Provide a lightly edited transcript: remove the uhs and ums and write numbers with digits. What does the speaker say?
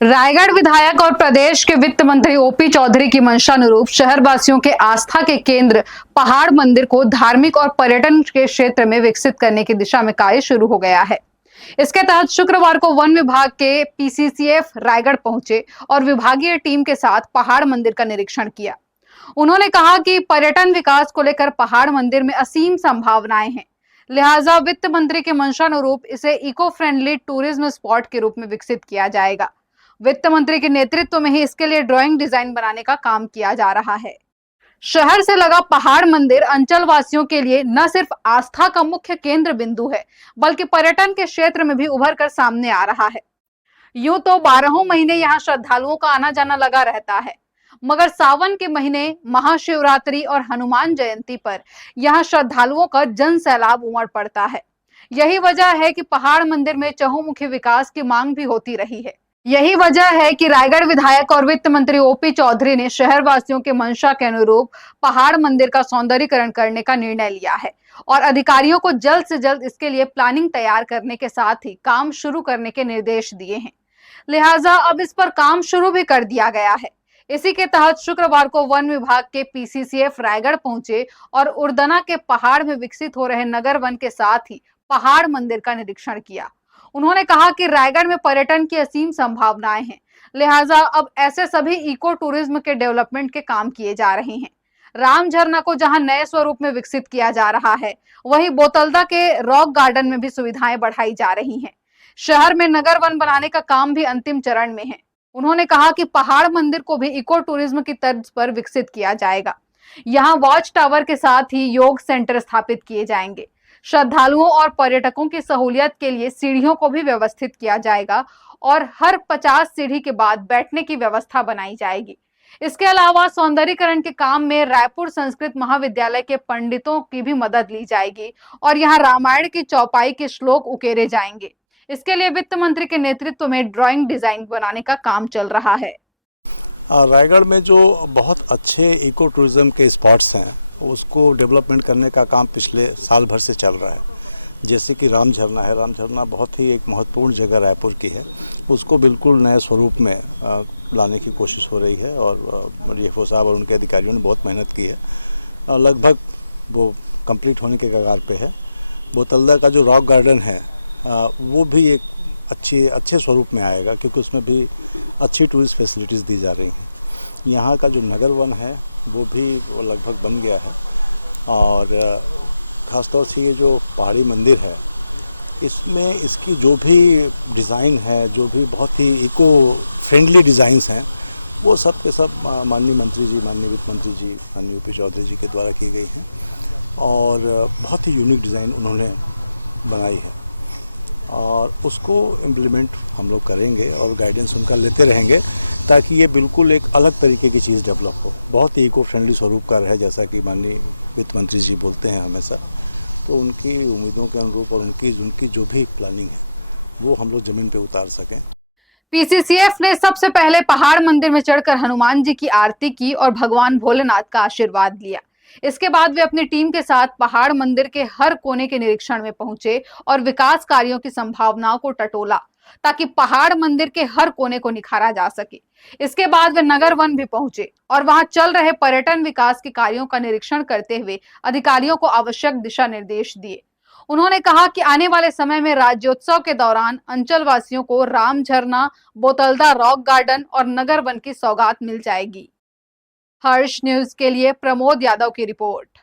रायगढ़ विधायक और प्रदेश के वित्त मंत्री ओपी चौधरी की मंशानुरूप शहरवासियों के आस्था के केंद्र पहाड़ मंदिर को धार्मिक और पर्यटन के क्षेत्र में विकसित करने की दिशा में कार्य शुरू हो गया है। इसके तहत शुक्रवार को वन विभाग के पीसीसीएफ रायगढ़ पहुंचे और विभागीय टीम के साथ पहाड़ मंदिर का निरीक्षण किया। उन्होंने कहा कि पर्यटन विकास को लेकर पहाड़ मंदिर में असीम संभावनाएं हैं, लिहाजा वित्त मंत्री के मंशानुरूप इसे इको फ्रेंडली टूरिज्म स्पॉट के रूप में विकसित किया जाएगा। वित्त मंत्री के नेतृत्व में ही इसके लिए ड्राइंग डिजाइन बनाने का काम किया जा रहा है। शहर से लगा पहाड़ मंदिर अंचल वासियों के लिए न सिर्फ आस्था का मुख्य केंद्र बिंदु है, बल्कि पर्यटन के क्षेत्र में भी उभर कर सामने आ रहा है। यूं तो 12 महीने यहाँ श्रद्धालुओं का आना जाना लगा रहता है, मगर सावन के महीने, महाशिवरात्रि और हनुमान जयंती पर यहाँ श्रद्धालुओं का जन सैलाब उमड़ पड़ता है। यही वजह है कि पहाड़ मंदिर में चहुमुखी विकास की मांग भी होती रही है। यही वजह है कि रायगढ़ विधायक और वित्त मंत्री ओपी चौधरी ने शहर वासियों के मंशा के अनुरूप पहाड़ मंदिर का सौंदर्यीकरण करने का निर्णय लिया है और अधिकारियों को जल्द से जल्द इसके लिए प्लानिंग तैयार करने के साथ ही काम शुरू करने के निर्देश दिए हैं। लिहाजा अब इस पर काम शुरू भी कर दिया गया है। इसी के तहत शुक्रवार को वन विभाग के पीसीसीएफ रायगढ़ पहुंचे और उर्दना के पहाड़ में विकसित हो रहे नगर वन के साथ ही पहाड़ मंदिर का निरीक्षण किया। उन्होंने कहा कि रायगढ़ में पर्यटन की असीम संभावनाएं हैं, लिहाजा अब ऐसे सभी इको टूरिज्म के डेवलपमेंट के काम किए जा रहे हैं। राम झरना को जहां नए स्वरूप में विकसित किया जा रहा है, वहीं बोतलदा के रॉक गार्डन में भी सुविधाएं बढ़ाई जा रही हैं। शहर में नगर वन बनाने का काम भी अंतिम चरण में है। उन्होंने कहा कि पहाड़ मंदिर को भी इको टूरिज्म की तर्ज पर विकसित किया जाएगा। यहाँ वॉच टावर के साथ ही योग सेंटर स्थापित किए जाएंगे। श्रद्धालुओं और पर्यटकों की सहूलियत के लिए सीढ़ियों को भी व्यवस्थित किया जाएगा और हर 50 सीढ़ी के बाद बैठने की व्यवस्था बनाई जाएगी। इसके अलावा सौंदर्यीकरण के काम में रायपुर संस्कृत महाविद्यालय के पंडितों की भी मदद ली जाएगी और यहाँ रामायण की चौपाई के श्लोक उकेरे जाएंगे। इसके लिए वित्त मंत्री के नेतृत्व में ड्राइंग डिजाइन बनाने का काम चल रहा है। रायगढ़ में जो बहुत अच्छे इको टूरिज्म के स्पॉट्स हैं, उसको डेवलपमेंट करने का काम पिछले साल भर से चल रहा है। जैसे कि राम झरना है, राम झरना बहुत ही एक महत्वपूर्ण जगह रायपुर की है, उसको बिल्कुल नए स्वरूप में लाने की कोशिश हो रही है और डीएफओ साहब और उनके अधिकारियों ने बहुत मेहनत की है। लगभग वो कंप्लीट होने के कगार पे है। बोतलदा का जो रॉक गार्डन है वो भी एक अच्छे स्वरूप में आएगा, क्योंकि उसमें भी अच्छी टूरिस्ट फैसिलिटीज़ दी जा रही हैं। यहाँ का जो नगर वन है वो भी लगभग बन गया है और ख़ासतौर से ये जो पहाड़ी मंदिर है, इसमें इसकी जो भी डिज़ाइन है, जो भी बहुत ही इको फ्रेंडली डिज़ाइंस हैं, वो सब के सब माननीय मंत्री जी, माननीय वित्त मंत्री जी, माननीय ओपी चौधरी जी के द्वारा की गई हैं और बहुत ही यूनिक डिज़ाइन उन्होंने बनाई है और उसको इम्प्लीमेंट हम लोग करेंगे और गाइडेंस उनका लेते रहेंगे, ताकि ये बिल्कुल एक अलग तरीके की चीज़ डेवलप हो, बहुत ही इको फ्रेंडली स्वरूप का रहे, जैसा कि माननीय वित्त मंत्री जी बोलते हैं हमेशा। तो उनकी उम्मीदों के अनुरूप और उनकी जो भी प्लानिंग है वो हम लोग ज़मीन पे उतार सकें। पीसीसीएफ ने सबसे पहले पहाड़ मंदिर में चढ़कर हनुमान जी की आरती की और भगवान भोलेनाथ का आशीर्वाद लिया। इसके बाद वे अपनी टीम के साथ पहाड़ मंदिर के हर कोने के निरीक्षण में पहुंचे और विकास कार्यों की संभावनाओं को टटोला, ताकि पहाड़ मंदिर के हर कोने को निखारा जा सके। इसके बाद वे नगर वन भी पहुंचे और वहां चल रहे पर्यटन विकास के कार्यों का निरीक्षण करते हुए अधिकारियों को आवश्यक दिशा निर्देश दिए। उन्होंने कहा कि आने वाले समय में राज्योत्सव के दौरान अंचल वासियों को राम झरना, बोतलदा रॉक गार्डन और नगर वन की सौगात मिल जाएगी। हर्ष न्यूज के लिए प्रमोद यादव की रिपोर्ट।